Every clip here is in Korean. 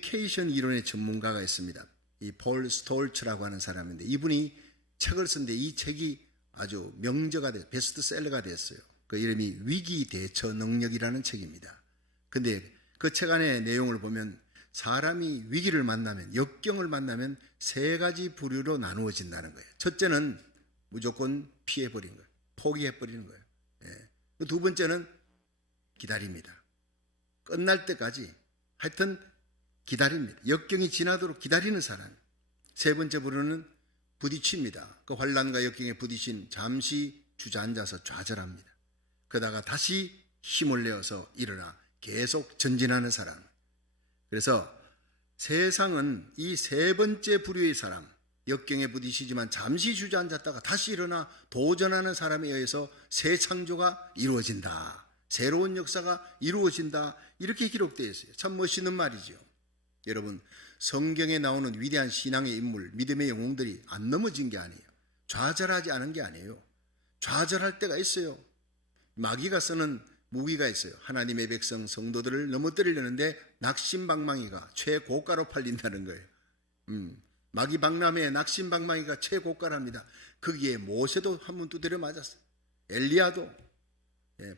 커뮤니케이션 이론의 전문가가 있습니다. 이 폴 스톨츠라고 하는 사람인데 이분이 책을 쓴데 이 책이 아주 명저가 돼 베스트셀러가 됐어요. 그 이름이 위기 대처 능력이라는 책입니다. 근데 그 책 안의 내용을 보면 사람이 위기를 만나면, 역경을 만나면 세 가지 부류로 나누어진다는 거예요. 첫째는 무조건 피해버리는 거예요. 포기해버리는 거예요. 예. 두 번째는 기다립니다. 끝날 때까지 하여튼 기다립니다. 역경이 지나도록 기다리는 사람. 세 번째 부류는 부딪힙니다. 그 환난과 역경에 부딪힌 잠시 주저앉아서 좌절합니다. 그러다가 다시 힘을 내어서 일어나 계속 전진하는 사람. 그래서 세상은 이 세 번째 부류의 사람, 역경에 부딪히지만 잠시 주저앉았다가 다시 일어나 도전하는 사람에 의해서 새 창조가 이루어진다. 새로운 역사가 이루어진다. 이렇게 기록되어 있어요. 참 멋있는 말이죠. 여러분, 성경에 나오는 위대한 신앙의 인물, 믿음의 영웅들이 안 넘어진 게 아니에요. 좌절하지 않은 게 아니에요. 좌절할 때가 있어요. 마귀가 쓰는 무기가 있어요. 하나님의 백성, 성도들을 넘어뜨리려는데 낙심방망이가 최고가로 팔린다는 거예요. 마귀 박람회에 낙심방망이가 최고가랍니다. 거기에 모세도 한 번 두드려 맞았어요. 엘리야도,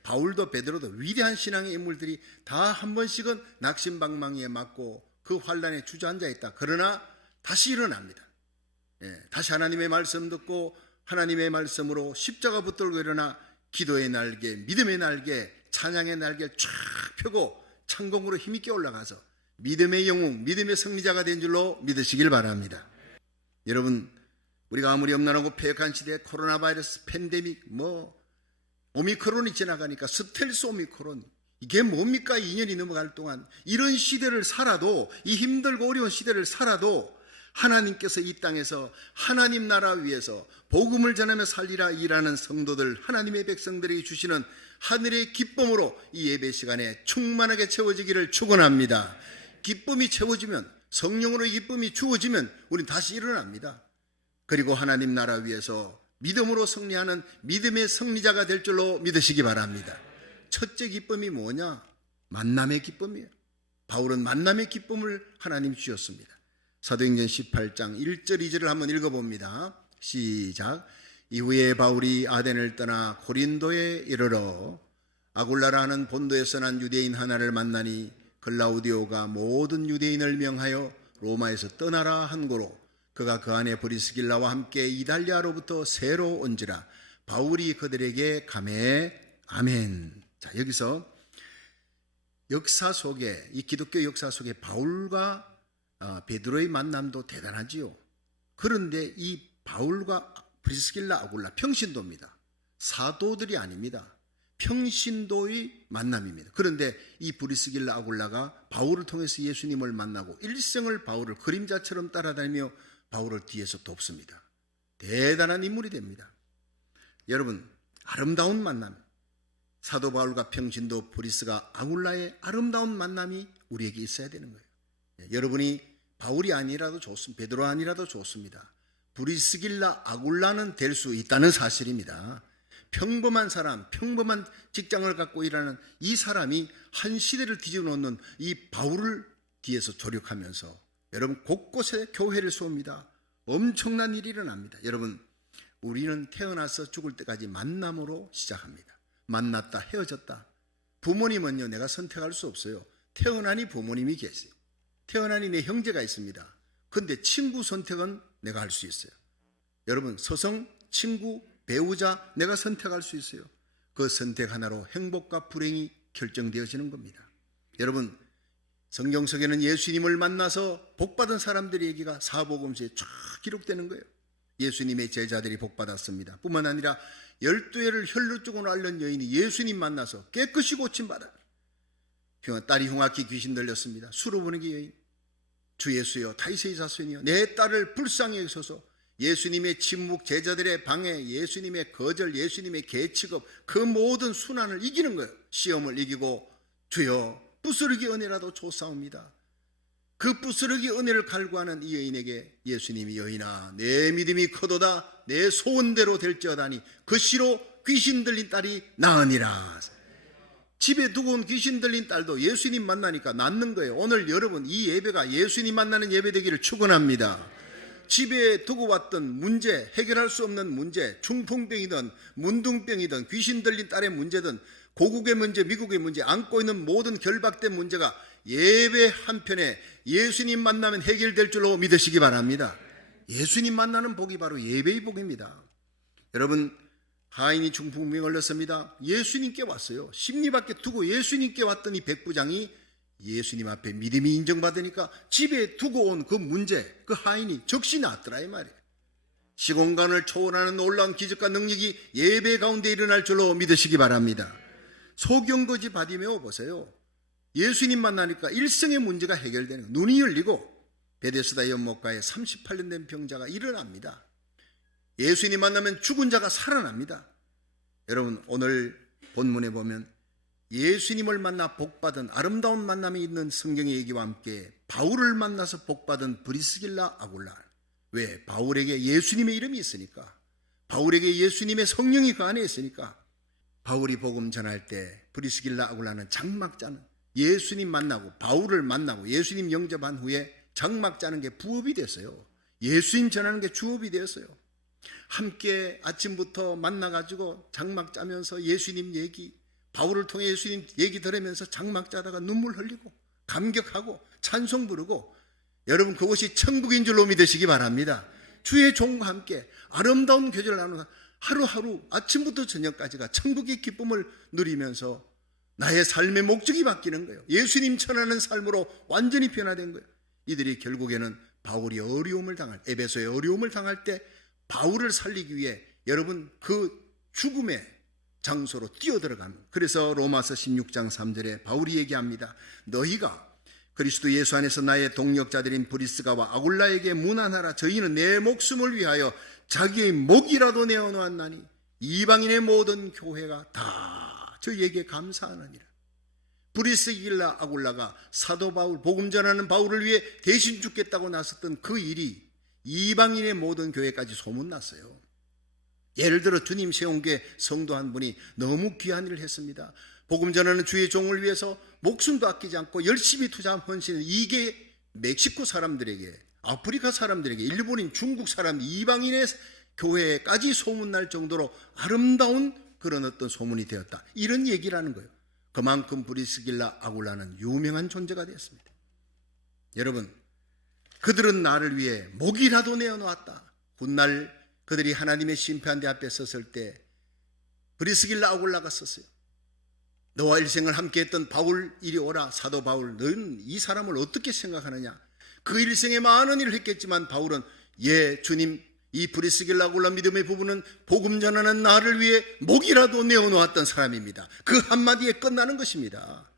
바울도, 베드로도, 위대한 신앙의 인물들이 다 한 번씩은 낙심방망이에 맞고 그 환란에 주저앉아 있다. 그러나 다시 일어납니다. 다시 하나님의 말씀 듣고 하나님의 말씀으로 십자가 붙들고 일어나 기도의 날개, 믿음의 날개, 찬양의 날개를 쫙 펴고 창공으로 힘있게 올라가서 믿음의 영웅, 믿음의 승리자가 된 줄로 믿으시길 바랍니다. 여러분, 우리가 아무리 엄난하고 폐역한 시대에 코로나 바이러스 팬데믹, 오미크론이 지나가니까 스텔스 오미크론, 이게 뭡니까? 2년이 넘어갈 동안 이런 시대를 살아도, 이 힘들고 어려운 시대를 살아도 하나님께서 이 땅에서 하나님 나라 위에서 복음을 전하며 살리라 일하는 성도들, 하나님의 백성들에게 주시는 하늘의 기쁨으로 이 예배 시간에 충만하게 채워지기를 축원합니다. 기쁨이 채워지면, 성령으로 기쁨이 주어지면 우리는 다시 일어납니다. 그리고 하나님 나라 위에서 믿음으로 승리하는 믿음의 승리자가 될 줄로 믿으시기 바랍니다. 첫째 기쁨이 뭐냐? 만남의 기쁨이에요. 바울은 만남의 기쁨을 하나님 주셨습니다. 사도행전 18장 1절 2절을 한번 읽어봅니다. 시작. 이후에 바울이 아덴을 떠나 고린도에 이르러 아굴라라 하는 본도에서 난 유대인 하나를 만나니 글라우디오가 모든 유대인을 명하여 로마에서 떠나라 한 고로 그가 그 안에 브리스길라와 함께 이달리아로부터 새로 온지라. 바울이 그들에게 가매. 아멘. 자, 여기서 역사 속에, 이 기독교 역사 속에 바울과 베드로의 만남도 대단하지요. 그런데 이 바울과 브리스길라, 아굴라, 평신도입니다. 사도들이 아닙니다. 평신도의 만남입니다. 그런데 이 브리스길라, 아굴라가 바울을 통해서 예수님을 만나고 일생을 바울을 그림자처럼 따라다니며 바울을 뒤에서 돕습니다. 대단한 인물이 됩니다. 여러분, 아름다운 만남, 사도 바울과 평신도 브리스가 아굴라의 아름다운 만남이 우리에게 있어야 되는 거예요. 여러분이 바울이 아니라도 좋습니다. 베드로 아니라도 좋습니다. 브리스길라, 아굴라는 될 수 있다는 사실입니다. 평범한 사람, 평범한 직장을 갖고 일하는 이 사람이 한 시대를 뒤집어 놓는 이 바울을 뒤에서 조력하면서 여러분 곳곳에 교회를 세웁니다. 엄청난 일이 일어납니다. 여러분, 우리는 태어나서 죽을 때까지 만남으로 시작합니다. 만났다, 헤어졌다. 부모님은요, 내가 선택할 수 없어요. 태어나니 부모님이 계세요. 태어나니 내 형제가 있습니다. 근데 친구 선택은 내가 할 수 있어요. 여러분, 서성, 친구, 배우자 내가 선택할 수 있어요. 그 선택 하나로 행복과 불행이 결정되어지는 겁니다. 여러분, 성경 속에는 예수님을 만나서 복받은 사람들의 얘기가 사복음서에 쫙 기록되는 거예요. 예수님의 제자들이 복받았습니다. 뿐만 아니라 12회를 혈루증으로 앓는 여인이 예수님 만나서 깨끗이 고침받아요. 딸이 흉악히 귀신 들렸습니다. 수로보내기 여인, 주 예수여 다윗의 자손이여 내 딸을 불쌍히 여기소서. 예수님의 침묵, 제자들의 방해, 예수님의 거절, 예수님의 개취급, 그 모든 순환을 이기는 거예요. 시험을 이기고 주여 부스러기 은혜라도 줬사옵니다. 그 부스러기 은혜를 갈구하는 이 여인에게 예수님이 여인아 내 믿음이 커도다 내 소원대로 될지어다니 그 씨로 귀신 들린 딸이 나으니라. 집에 두고 온 귀신 들린 딸도 예수님 만나니까 낫는 거예요. 오늘 여러분 이 예배가 예수님 만나는 예배 되기를 축원합니다. 집에 두고 왔던 문제, 해결할 수 없는 문제, 중풍병이든 문둥병이든 귀신 들린 딸의 문제든 고국의 문제, 미국의 문제, 안고 있는 모든 결박된 문제가 예배 한편에 예수님 만나면 해결될 줄로 믿으시기 바랍니다. 예수님 만나는 복이 바로 예배의 복입니다. 여러분, 하인이 중풍병에 걸렸습니다. 예수님께 왔어요. 심리밖에 두고 예수님께 왔더니 백부장이 예수님 앞에 믿음이 인정받으니까 집에 두고 온 그 문제, 그 하인이 적시 나았더라 이 말이에요. 시공간을 초월하는 놀라운 기적과 능력이 예배 가운데 일어날 줄로 믿으시기 바랍니다. 소경거지 바디메오 보세요. 예수님 만나니까 일생의 문제가 해결되는 거예요. 눈이 열리고 베데스다 연못가에 38년 된 병자가 일어납니다. 예수님 만나면 죽은 자가 살아납니다. 여러분, 오늘 본문에 보면 예수님을 만나 복받은 아름다운 만남이 있는 성경의 얘기와 함께 바울을 만나서 복받은 브리스길라 아굴라. 왜? 바울에게 예수님의 이름이 있으니까, 바울에게 예수님의 성령이 그 안에 있으니까. 바울이 복음 전할 때 브리스길라 아굴라는 장막 짜는, 예수님 만나고 바울을 만나고 예수님 영접한 후에 장막 짜는 게 부업이 됐어요. 예수님 전하는 게 주업이 되었어요. 함께 아침부터 만나가지고 장막 짜면서 예수님 얘기, 바울을 통해 예수님 얘기 들으면서 장막 짜다가 눈물 흘리고 감격하고 찬송 부르고, 여러분 그것이 천국인 줄로 믿으시기 바랍니다. 주의 종과 함께 아름다운 교제를 나누는 하루하루 아침부터 저녁까지가 천국의 기쁨을 누리면서 나의 삶의 목적이 바뀌는 거예요. 예수님 전하는 삶으로 완전히 변화된 거예요. 이들이 결국에는 바울이 어려움을 당할, 에베소에 어려움을 당할 때 바울을 살리기 위해 여러분 그 죽음의 장소로 뛰어들어가는, 그래서 로마서 16장 3절에 바울이 얘기합니다. 너희가 그리스도 예수 안에서 나의 동역자들인 브리스가와 아굴라에게 문안하라. 저희는 내 목숨을 위하여 자기의 목이라도 내어놓았나니 이방인의 모든 교회가 다 저희에게 감사하느니라. 브리스길라 아굴라가 사도 바울, 복음 전하는 바울을 위해 대신 죽겠다고 나섰던 그 일이 이방인의 모든 교회까지 소문났어요. 예를 들어 주님 세운 게 성도 한 분이 너무 귀한 일을 했습니다. 복음 전하는 주의 종을 위해서 목숨도 아끼지 않고 열심히 투자한 헌신을, 이게 멕시코 사람들에게, 아프리카 사람들에게, 일본인, 중국 사람, 이방인의 교회까지 소문날 정도로 아름다운 그런 어떤 소문이 되었다, 이런 얘기라는 거예요. 그만큼 브리스길라 아굴라는 유명한 존재가 되었습니다. 여러분, 그들은 나를 위해 목이라도 내어놓았다. 훗날 그들이 하나님의 심판대 앞에 섰을 때 브리스길라 아굴라가 섰어요. 너와 일생을 함께했던 바울 이리 오라. 사도 바울, 너는 이 사람을 어떻게 생각하느냐. 그 일생에 많은 일을 했겠지만 바울은, 예 주님, 이 브리스길라 아굴라 믿음의 부부는 복음 전하는 나를 위해 목이라도 내어놓았던 사람입니다. 그 한마디에 끝나는 것입니다.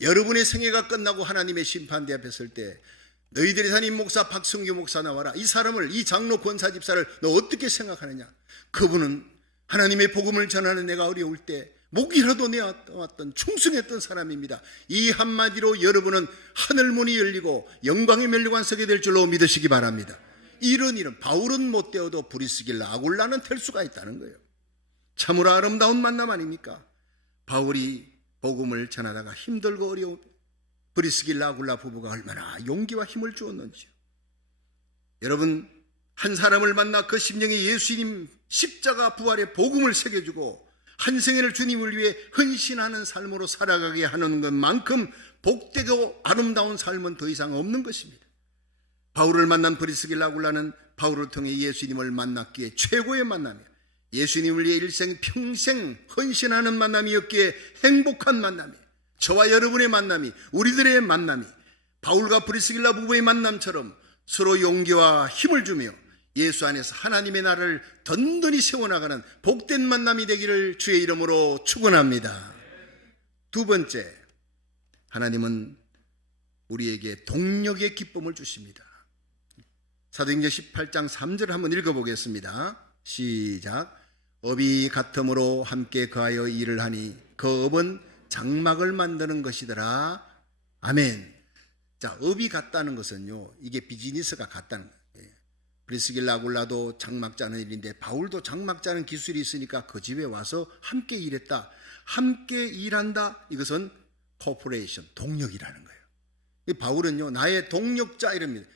여러분의 생애가 끝나고 하나님의 심판대 앞에 설 때 너희들의 담임 목사 박성규 목사 나와라. 이 사람을, 이 장로 권사 집사를 너 어떻게 생각하느냐. 그분은 하나님의 복음을 전하는 내가 어려울 때 목이라도 내어왔던 충성했던 사람입니다. 이 한마디로 여러분은 하늘문이 열리고 영광의 면류관석이 될 줄로 믿으시기 바랍니다. 이런 일은 바울은 못 되어도 브리스길라 아굴라는 될 수가 있다는 거예요. 참으로 아름다운 만남 아닙니까? 바울이 복음을 전하다가 힘들고 어려운 브리스길라 아굴라 부부가 얼마나 용기와 힘을 주었는지요. 여러분, 한 사람을 만나 그 심령에 예수님 십자가 부활의 복음을 새겨주고 한 생애를 주님을 위해 헌신하는 삶으로 살아가게 하는 것만큼 복되고 아름다운 삶은 더 이상 없는 것입니다. 바울을 만난 브리스길라 아굴라는 바울을 통해 예수님을 만났기에 최고의 만남이에요. 예수님을 위해 일생 평생 헌신하는 만남이었기에 행복한 만남이에요. 저와 여러분의 만남이, 우리들의 만남이 바울과 브리스길라 부부의 만남처럼 서로 용기와 힘을 주며 예수 안에서 하나님의 나라를 든든히 세워나가는 복된 만남이 되기를 주의 이름으로 축원합니다. 두 번째, 하나님은 우리에게 동력의 기쁨을 주십니다. 사도행전 18장 3절을 한번 읽어보겠습니다. 시작. 업이 같음으로 함께 거하여 일을 하니 그 업은 장막을 만드는 것이더라. 아멘. 자, 업이 같다는 것은요, 이게 비즈니스가 같다는 거예요. 브리스길라 아굴라도 장막 짜는 일인데 바울도 장막 짜는 기술이 있으니까 그 집에 와서 함께 일했다. 함께 일한다. 이것은 코퍼레이션, 동력이라는 거예요. 이 바울은요, 나의 동력자 이럽니다.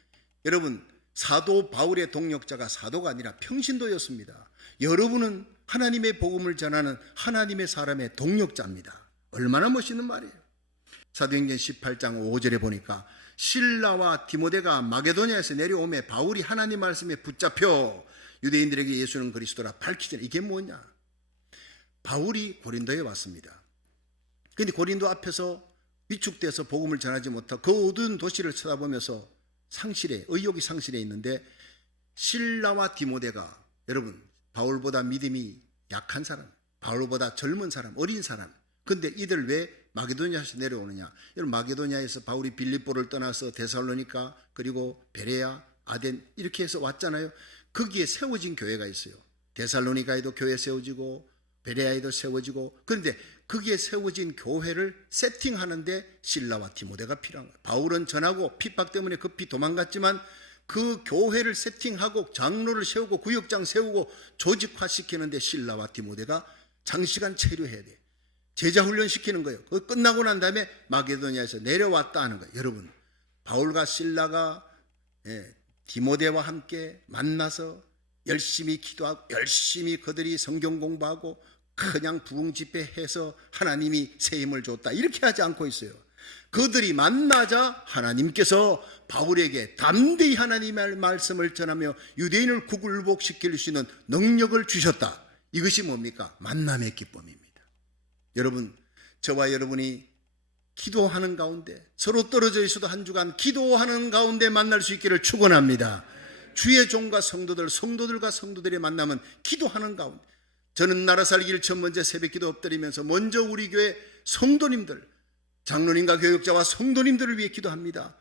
여러분, 사도 바울의 동력자가 사도가 아니라 평신도였습니다. 여러분은 하나님의 복음을 전하는 하나님의 사람의 동력자입니다. 얼마나 멋있는 말이에요. 사도행전 18장 5절에 보니까 실라와 디모데가 마게도냐에서 내려오매 바울이 하나님 말씀에 붙잡혀 유대인들에게 예수는 그리스도라 밝히지 않아. 이게 뭐냐? 바울이 고린도에 왔습니다. 그런데 고린도 앞에서 위축돼서 복음을 전하지 못하고 그 어두운 도시를 쳐다보면서 의욕이 상실해 있는데 실라와 디모데가, 여러분, 바울보다 믿음이 약한 사람, 바울보다 젊은 사람, 어린 사람. 근데 이들 왜 마게도냐에서 내려오느냐? 여러분, 마게도냐에서 바울이 빌립보를 떠나서 데살로니가 그리고 베레아, 아덴 이렇게 해서 왔잖아요. 거기에 세워진 교회가 있어요. 데살로니가에도 교회 세워지고 베레아에도 세워지고. 그런데 거기에 세워진 교회를 세팅하는데 실라와 디모데가 필요한 거예요. 바울은 전하고 핍박 때문에 급히 도망갔지만 그 교회를 세팅하고 장로를 세우고 구역장 세우고 조직화시키는데 실라와 디모데가 장시간 체류해야 돼요. 제자훈련 시키는 거예요. 그거 끝나고 난 다음에 마게도냐에서 내려왔다 하는 거예요. 여러분, 바울과 실라가 디모데와 함께 만나서 열심히 기도하고 열심히 그들이 성경 공부하고 그냥 부흥 집회해서 하나님이 새 힘을 줬다 이렇게 하지 않고 있어요. 그들이 만나자 하나님께서 바울에게 담대히 하나님의 말씀을 전하며 유대인을 구굴복시킬 수 있는 능력을 주셨다. 이것이 뭡니까? 만남의 기쁨입니다. 여러분, 저와 여러분이 기도하는 가운데 서로 떨어져 있어도 한 주간 기도하는 가운데 만날 수 있기를 축원합니다. 주의 종과 성도들과 성도들의 만남은 기도하는 가운데. 저는 나라 살기를 첫 번째 새벽기도 엎드리면서 먼저 우리 교회 성도님들, 장로님과 교육자와 성도님들을 위해 기도합니다.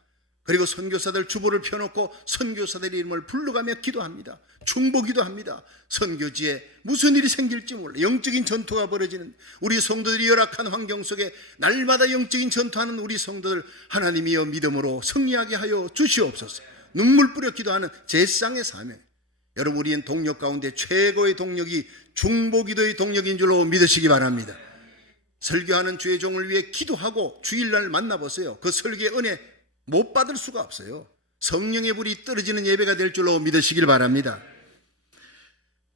그리고 선교사들 주보를 펴놓고 선교사들의 이름을 불러가며 기도합니다. 중보기도 합니다. 선교지에 무슨 일이 생길지 몰라 영적인 전투가 벌어지는 우리 성도들이 열악한 환경 속에 날마다 영적인 전투하는 우리 성도들 하나님이여 믿음으로 승리하게 하여 주시옵소서. 눈물 뿌려 기도하는 제쌍의 사명. 여러분, 우리는 동력 가운데 최고의 동력이 중보기도의 동력인 줄로 믿으시기 바랍니다. 설교하는 주의 종을 위해 기도하고 주일날 만나보세요. 그 설교의 은혜 못 받을 수가 없어요. 성령의 불이 떨어지는 예배가 될 줄로 믿으시길 바랍니다.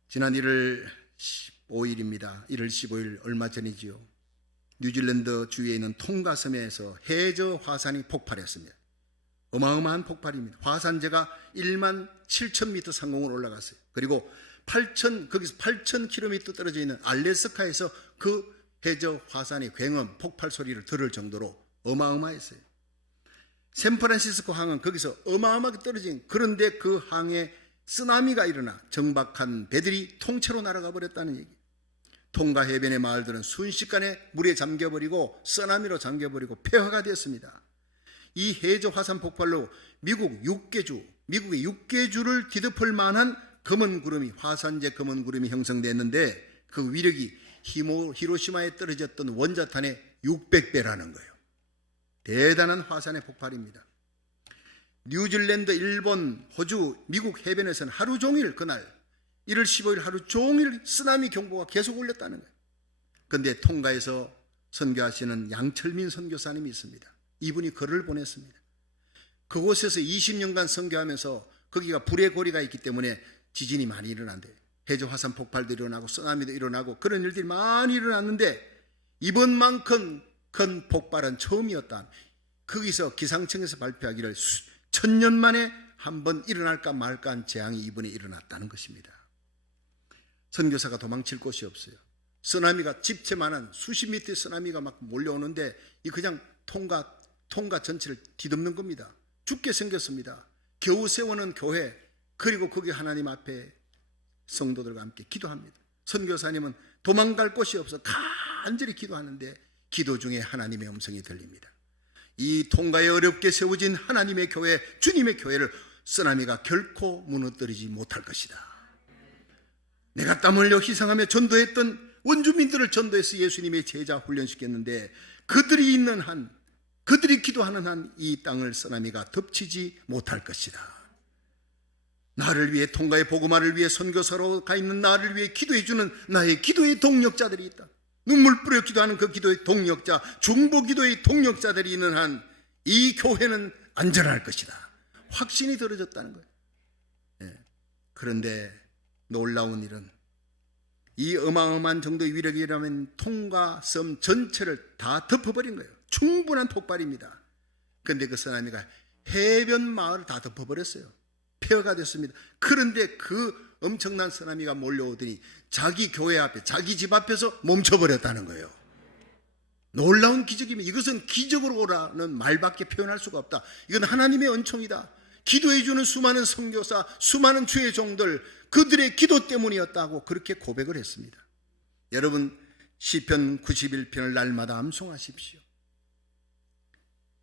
지난 1월 15일입니다. 1월 15일 얼마 전이지요. 뉴질랜드 주위에 있는 통가섬에서 해저 화산이 폭발했습니다. 어마어마한 폭발입니다. 화산재가 17,000m 상공으로 올라갔어요. 그리고 거기서 8,000km 떨어져 있는 알래스카에서 그 해저 화산의 굉음 폭발 소리를 들을 정도로 어마어마했어요. 샌프란시스코 항은 거기서 어마어마하게 떨어진, 그런데 그 항에 쓰나미가 일어나 정박한 배들이 통째로 날아가 버렸다는 얘기. 통가 해변의 마을들은 순식간에 물에 잠겨버리고 쓰나미로 잠겨버리고 폐허가 되었습니다. 이 해저 화산 폭발로 미국의 6개 주를 뒤덮을 만한 검은 구름이, 화산재 검은 구름이 형성됐는데 그 위력이 히로시마에 떨어졌던 원자탄의 600배라는 거예요. 대단한 화산의 폭발입니다. 뉴질랜드, 일본, 호주, 미국 해변에서는 하루 종일 그날 1월 15일 하루 종일 쓰나미 경보가 계속 울렸다는 거예요. 그런데 통가에서 선교하시는 양철민 선교사님이 있습니다. 이분이 글을 보냈습니다. 그곳에서 20년간 선교하면서 거기가 불의 고리가 있기 때문에 지진이 많이 일어난대요. 해저 화산 폭발도 일어나고 쓰나미도 일어나고 그런 일들이 많이 일어났는데 이번만큼 큰 폭발은 처음이었다. 거기서 기상청에서 발표하기를 1000년 만에 한 번 일어날까 말까 한 재앙이 이번에 일어났다는 것입니다. 선교사가 도망칠 곳이 없어요. 쓰나미가 집채만한 수십 미터의 쓰나미가 막 몰려오는데 이 그냥 통가 전체를 뒤덮는 겁니다. 죽게 생겼습니다. 겨우 세우는 교회, 그리고 거기 하나님 앞에 성도들과 함께 기도합니다. 선교사님은 도망갈 곳이 없어 간절히 기도하는데 기도 중에 하나님의 음성이 들립니다. 이 통가에 어렵게 세워진 하나님의 교회, 주님의 교회를 쓰나미가 결코 무너뜨리지 못할 것이다. 내가 땀 흘려 희생하며 전도했던 원주민들을 전도해서 예수님의 제자 훈련시켰는데 그들이 있는 한, 그들이 기도하는 한 이 땅을 쓰나미가 덮치지 못할 것이다. 나를 위해, 통가의 복음화를 위해 선교사로 가 있는 나를 위해 기도해주는 나의 기도의 동력자들이 있다. 눈물 뿌려 기도하는 그 기도의 동력자, 중보 기도의 동력자들이 있는 한 이 교회는 안전할 것이다. 확신이 들어졌다는 거예요. 그런데 놀라운 일은 이 어마어마한 정도의 위력이라면 통과 섬 전체를 다 덮어버린 거예요. 충분한 폭발입니다. 그런데 그 쓰나미가 해변 마을을 다 덮어버렸어요. 폐허가 됐습니다. 그런데 그 엄청난 쓰나미가 몰려오더니 자기 교회 앞에, 자기 집 앞에서 멈춰버렸다는 거예요. 놀라운 기적입니다. 이것은 기적으로 오라는 말밖에 표현할 수가 없다. 이건 하나님의 은총이다. 기도해주는 수많은 선교사, 수많은 주의 종들, 그들의 기도 때문이었다고 그렇게 고백을 했습니다. 여러분, 시편 91편을 날마다 암송하십시오.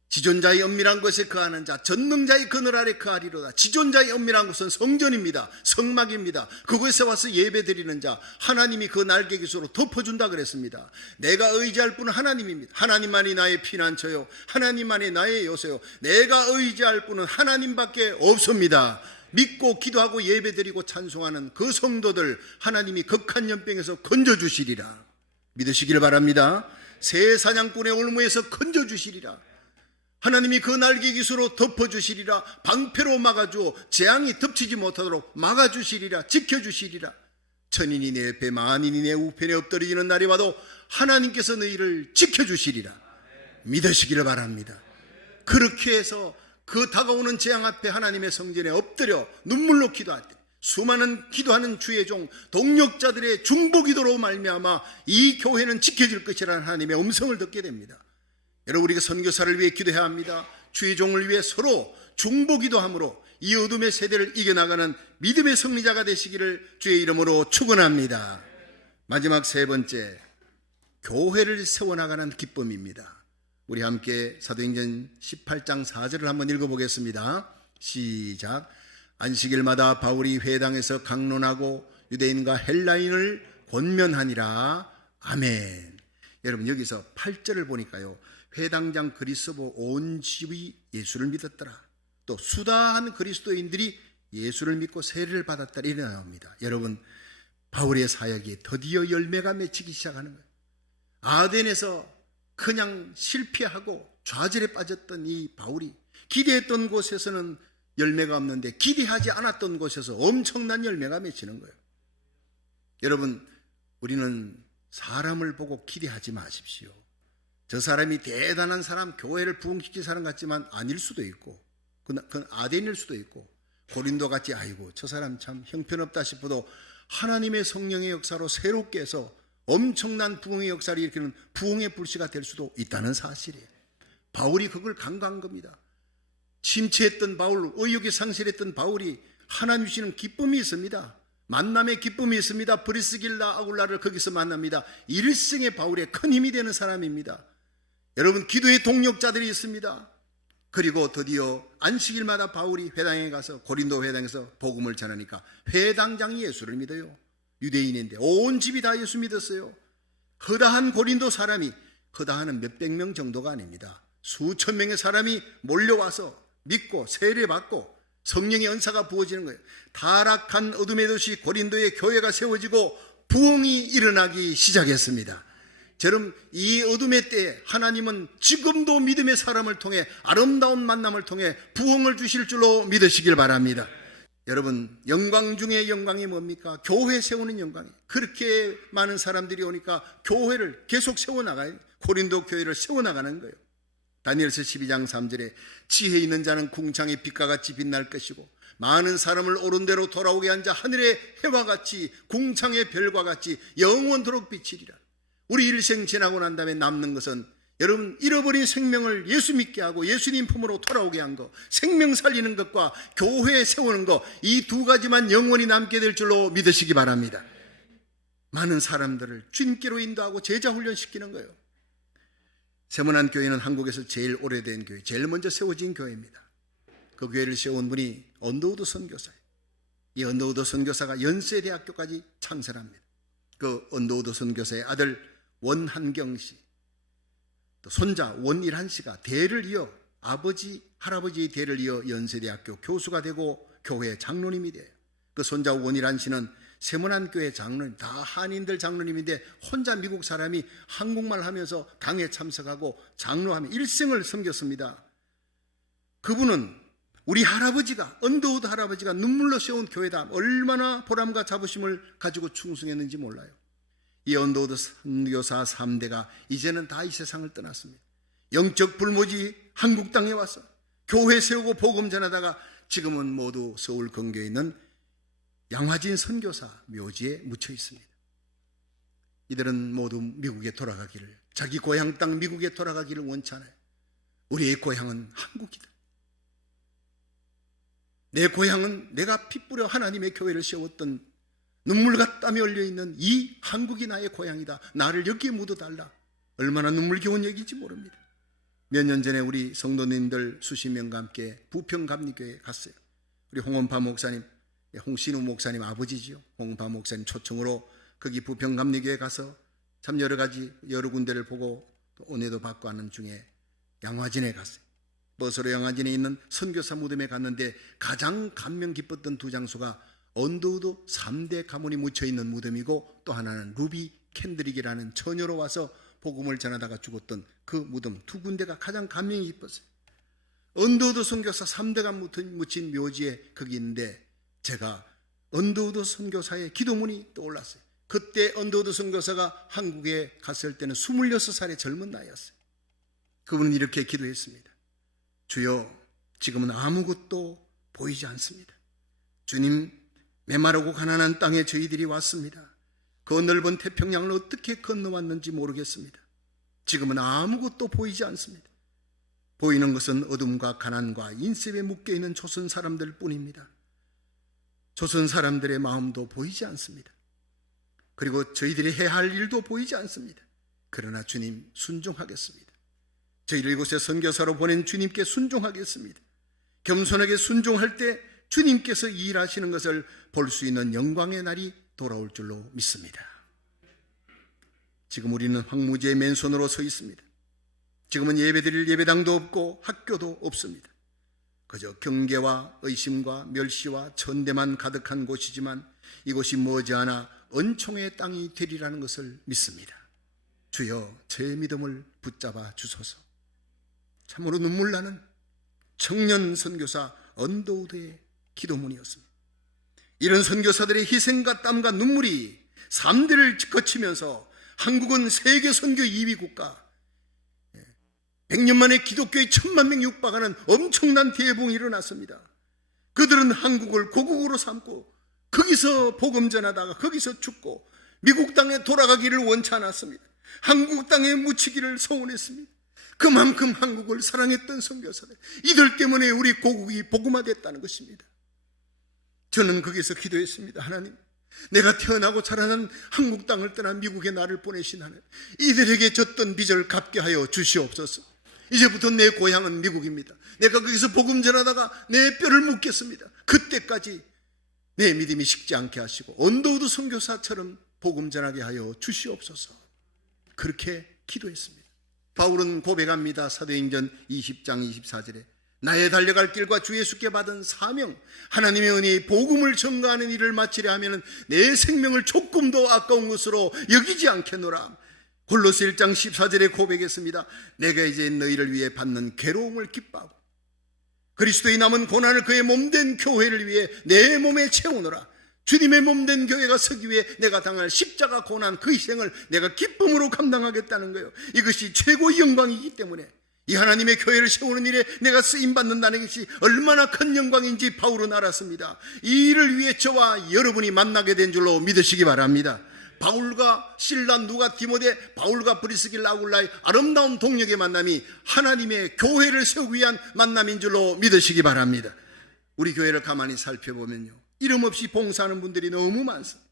지존자의 엄밀한 곳에 거하는 자, 전능자의 그늘 아래 거하리로다. 지존자의 엄밀한 곳은 성전입니다. 성막입니다. 그곳에 와서 예배드리는 자, 하나님이 그 날개 깃으로 덮어준다 그랬습니다. 내가 의지할 분은 하나님입니다. 하나님만이 나의 피난처요, 하나님만이 나의 요새요. 내가 의지할 분은 하나님밖에 없습니다. 믿고 기도하고 예배드리고 찬송하는 그 성도들 하나님이 극한 연병에서 건져주시리라. 믿으시길 바랍니다. 새 사냥꾼의 올무에서 건져주시리라. 하나님이 그 날개 깃으로 덮어주시리라. 방패로 막아주어 재앙이 덮치지 못하도록 막아주시리라. 지켜주시리라. 천인이 내 옆에 만인이 내 우편에 엎드러지는 날이 와도 하나님께서 너희를 지켜주시리라. 믿으시기를 바랍니다. 그렇게 해서 그 다가오는 재앙 앞에 하나님의 성전에 엎드려 눈물로 기도할 때 수많은 기도하는 주의 종 동력자들의 중보기도로 말미암아 이 교회는 지켜질 것이라는 하나님의 음성을 듣게 됩니다. 여러분, 우리가 선교사를 위해 기도해야 합니다. 주의 종을 위해 서로 중보기도함으로 이 어둠의 세대를 이겨나가는 믿음의 승리자가 되시기를 주의 이름으로 축원합니다. 마지막 세 번째, 교회를 세워나가는 기쁨입니다. 우리 함께 사도행전 18장 4절을 한번 읽어보겠습니다. 시작. 안식일마다 바울이 회당에서 강론하고 유대인과 헬라인을 권면하니라. 아멘. 여러분, 여기서 8절을 보니까요, 회당장 그리스도 온 집이 예수를 믿었더라. 또 수다한 그리스도인들이 예수를 믿고 세례를 받았더라. 이렇게 나옵니다. 여러분, 바울의 사역이 드디어 열매가 맺히기 시작하는 거예요. 아덴에서 그냥 실패하고 좌절에 빠졌던 이 바울이 기대했던 곳에서는 열매가 없는데 기대하지 않았던 곳에서 엄청난 열매가 맺히는 거예요. 여러분, 우리는 사람을 보고 기대하지 마십시오. 저 사람이 대단한 사람, 교회를 부흥시킬 사람 같지만 아닐 수도 있고, 그건 아덴일 수도 있고, 고린도 같이 아이고 저 사람 참 형편없다 싶어도 하나님의 성령의 역사로 새롭게 해서 엄청난 부흥의 역사를 일으키는 부흥의 불씨가 될 수도 있다는 사실이에요. 바울이 그걸 간과한 겁니다. 침체했던 바울, 의욕이 상실했던 바울이 하나님 주시는 기쁨이 있습니다. 만남의 기쁨이 있습니다. 브리스길라 아굴라를 거기서 만납니다. 일생의 바울의 큰 힘이 되는 사람입니다. 여러분, 기도의 동력자들이 있습니다. 그리고 드디어 안식일마다 바울이 회당에 가서, 고린도 회당에서 복음을 전하니까 회당장이 예수를 믿어요. 유대인인데 온 집이 다 예수 믿었어요. 허다한 고린도 사람이, 허다하는 몇백 명 정도가 아닙니다. 수천 명의 사람이 몰려와서 믿고 세례받고 성령의 은사가 부어지는 거예요. 타락한 어둠의 도시 고린도의 교회가 세워지고 부흥이 일어나기 시작했습니다. 여러분, 이 어둠의 때에 하나님은 지금도 믿음의 사람을 통해 아름다운 만남을 통해 부흥을 주실 줄로 믿으시길 바랍니다. 여러분, 영광 중에 영광이 뭡니까? 교회 세우는 영광이. 그렇게 많은 사람들이 오니까 교회를 계속 세워나가요. 고린도 교회를 세워나가는 거예요. 다니엘서 12장 3절에 지혜 있는 자는 궁창의 빛과 같이 빛날 것이고 많은 사람을 옳은 대로 돌아오게 한 자 하늘의 해와 같이 궁창의 별과 같이 영원토록 비치리라. 우리 일생 지나고 난 다음에 남는 것은 여러분, 잃어버린 생명을 예수 믿게 하고 예수님 품으로 돌아오게 한 것, 생명 살리는 것과 교회 세우는 것, 이 두 가지만 영원히 남게 될 줄로 믿으시기 바랍니다. 많은 사람들을 주님께로 인도하고 제자 훈련시키는 거예요. 세문안 교회는 한국에서 제일 오래된 교회, 제일 먼저 세워진 교회입니다. 그 교회를 세운 분이 언더우드 선교사예요. 이 언더우드 선교사가 연세대학교까지 창설합니다. 그 언더우드 선교사의 아들 원한경 씨, 또 손자 원일한 씨가 대를 이어, 아버지, 할아버지의 대를 이어 연세대학교 교수가 되고 교회 장로님이 돼요. 그 손자 원일한 씨는 세문안교회 장로님, 다 한인들 장로님인데 혼자 미국 사람이 한국말 하면서 강에 참석하고 장로하며 일생을 섬겼습니다. 그분은 우리 할아버지가, 언더우드 할아버지가 눈물로 세운 교회다, 얼마나 보람과 자부심을 가지고 충성했는지 몰라요. 이 언더우드 선교사 3대가 이제는 다 이 세상을 떠났습니다. 영적 불모지 한국 땅에 와서 교회 세우고 복음 전하다가 지금은 모두 서울 근교에 있는 양화진 선교사 묘지에 묻혀 있습니다. 이들은 모두 미국에 돌아가기를, 자기 고향 땅 미국에 돌아가기를 원치 않아요. 우리의 고향은 한국이다. 내 고향은 내가 피 뿌려 하나님의 교회를 세웠던 눈물과 땀이 흘려있는 이 한국이 나의 고향이다. 나를 여기에 묻어달라. 얼마나 눈물겨운 얘기인지 모릅니다. 몇 년 전에 우리 성도님들 수십 명과 함께 부평감리교회에 갔어요. 우리 홍원파 목사님, 홍신우 목사님 아버지지요. 홍원파 목사님 초청으로 거기 부평감리교회에 가서 참 여러 군데를 보고 은혜도 받고 하는 중에 양화진에 갔어요. 버스로 양화진에 있는 선교사 무덤에 갔는데 가장 감명 깊었던 두 장소가 언더우드 3대 가문이 묻혀있는 무덤이고, 또 하나는 루비 캔드릭이라는 처녀로 와서 복음을 전하다가 죽었던 그 무덤, 두 군데가 가장 감명이 깊었어요. 언더우드 선교사 3대가 묻힌 묘지에 거기 있는데 제가 언더우드 선교사의 기도문이 떠올랐어요. 그때 언더우드 선교사가 한국에 갔을 때는 26살의 젊은 나이였어요. 그분은 이렇게 기도했습니다. 주여, 지금은 아무것도 보이지 않습니다. 주님, 메마르고 가난한 땅에 저희들이 왔습니다. 그 넓은 태평양을 어떻게 건너왔는지 모르겠습니다. 지금은 아무것도 보이지 않습니다. 보이는 것은 어둠과 가난과 인습에 묶여있는 조선 사람들 뿐입니다. 조선 사람들의 마음도 보이지 않습니다. 그리고 저희들이 해야 할 일도 보이지 않습니다. 그러나 주님, 순종하겠습니다. 저희를 이곳에 선교사로 보낸 주님께 순종하겠습니다. 겸손하게 순종할 때 주님께서 일하시는 것을 볼 수 있는 영광의 날이 돌아올 줄로 믿습니다. 지금 우리는 황무지의 맨손으로 서 있습니다. 지금은 예배드릴 예배당도 없고 학교도 없습니다. 그저 경계와 의심과 멸시와 천대만 가득한 곳이지만 이곳이 머지않아 은총의 땅이 되리라는 것을 믿습니다. 주여, 제 믿음을 붙잡아 주소서. 참으로 눈물나는 청년 선교사 언더우드의 기도문이었습니다. 이런 선교사들의 희생과 땀과 눈물이 3대를 거치면서 한국은 세계 선교 2위 국가, 100년 만에 기독교의 1000만 명 육박하는 엄청난 대붕이 일어났습니다. 그들은 한국을 고국으로 삼고 거기서 복음 전하다가 거기서 죽고 미국 땅에 돌아가기를 원치 않았습니다. 한국 땅에 묻히기를 소원했습니다. 그만큼 한국을 사랑했던 선교사들, 이들 때문에 우리 고국이 복음화됐다는 것입니다. 저는 거기서 기도했습니다. 하나님, 내가 태어나고 자라난 한국 땅을 떠나 미국에 나를 보내신 하나님, 이들에게 졌던 빚을 갚게 하여 주시옵소서. 이제부터 내 고향은 미국입니다. 내가 거기서 복음 전하다가 내 뼈를 묻겠습니다. 그때까지 내 믿음이 식지 않게 하시고 언더우드 선교사처럼 복음 전하게 하여 주시옵소서. 그렇게 기도했습니다. 바울은 고백합니다. 사도행전 20장 24절에 나의 달려갈 길과 주 예수께 받은 사명, 하나님의 은혜의 복음을 전가하는 일을 마치려 하면 내 생명을 조금도 아까운 것으로 여기지 않겠노라. 골로새 1장 14절에 고백했습니다. 내가 이제 너희를 위해 받는 괴로움을 기뻐하고 그리스도의 남은 고난을 그의 몸된 교회를 위해 내 몸에 채우노라. 주님의 몸된 교회가 서기 위해 내가 당할 십자가 고난, 그 희생을 내가 기쁨으로 감당하겠다는 거예요. 이것이 최고의 영광이기 때문에 이 하나님의 교회를 세우는 일에 내가 쓰임받는다는 것이 얼마나 큰 영광인지 바울은 알았습니다. 이 일을 위해 저와 여러분이 만나게 된 줄로 믿으시기 바랍니다. 바울과 실라, 누가, 디모데, 바울과 브리스길라, 아굴라의 아름다운 동역의 만남이 하나님의 교회를 세우기 위한 만남인 줄로 믿으시기 바랍니다. 우리 교회를 가만히 살펴보면요, 이름 없이 봉사하는 분들이 너무 많습니다.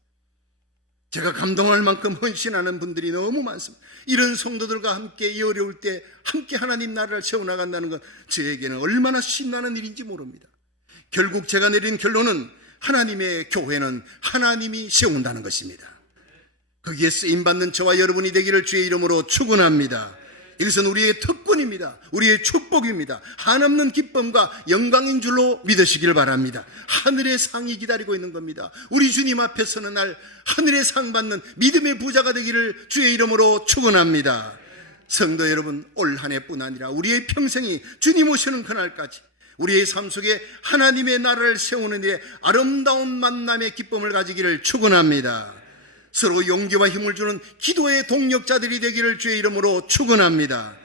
제가 감동할 만큼 헌신하는 분들이 너무 많습니다. 이런 성도들과 함께 이 어려울 때 함께 하나님 나라를 세워나간다는 건 저에게는 얼마나 신나는 일인지 모릅니다. 결국 제가 내린 결론은 하나님의 교회는 하나님이 세운다는 것입니다. 거기에 쓰임받는 저와 여러분이 되기를 주의 이름으로 축원합니다. 이것은 우리의 특권입니다. 우리의 축복입니다. 한없는 기쁨과 영광인 줄로 믿으시길 바랍니다. 하늘의 상이 기다리고 있는 겁니다. 우리 주님 앞에 서는 날 하늘의 상 받는 믿음의 부자가 되기를 주의 이름으로 축원합니다. 성도 여러분, 올 한 해뿐 아니라 우리의 평생이 주님 오시는 그날까지 우리의 삶 속에 하나님의 나라를 세우는 데 아름다운 만남의 기쁨을 가지기를 축원합니다. 서로 용기와 힘을 주는 기도의 동력자들이 되기를 주의 이름으로 축원합니다.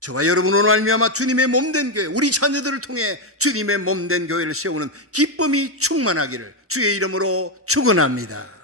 저와 여러분으로 말미암아 주님의 몸된 교회, 우리 자녀들을 통해 주님의 몸된 교회를 세우는 기쁨이 충만하기를 주의 이름으로 축원합니다.